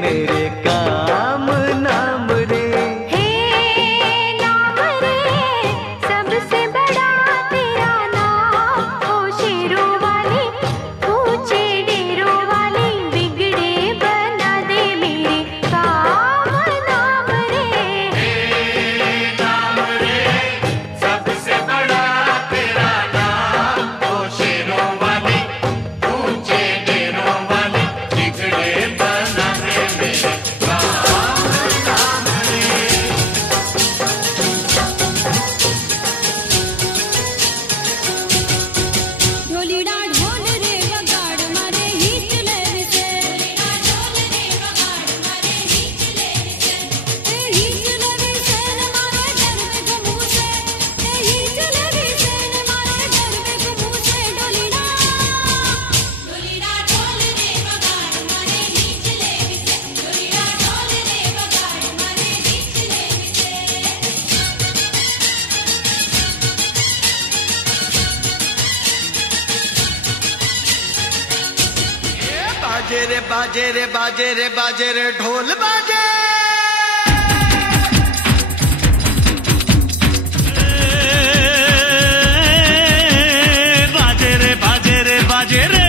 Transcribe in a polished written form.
मेरे काम नाम रे। हे नाम रे, सबसे बड़ा तेरा नाम। ओ शेरों वाली, ऊंचे डेरों वाली, बिगड़े बना दे मेरे काम नाम रे। नाम रे सबसे बड़ा तेरा नाम, ओ शेरों वाली ऊंचे डेरों वाली, बिगड़े बना दे मेरे काम नाम रे। ढोलीडा ढोल रे वगाड़ मारे हीच ले से। ढोलीडा ढोल रे वगाड़ मारे हीच ले से। ए हीच ले से न मारे डर में घमू से। ए हीच ले से न मारे डर में घमू से। ढोलीडा ढोल रे वगाड़ मारे हीच ले से। ढोलीडा ढोल रे वगाड़ मारे हीच ले से। बाजे रे बाजे रे बाजे रे बाजे रे ढोल बाजे। बाजे रे बाजे रे बाजे रे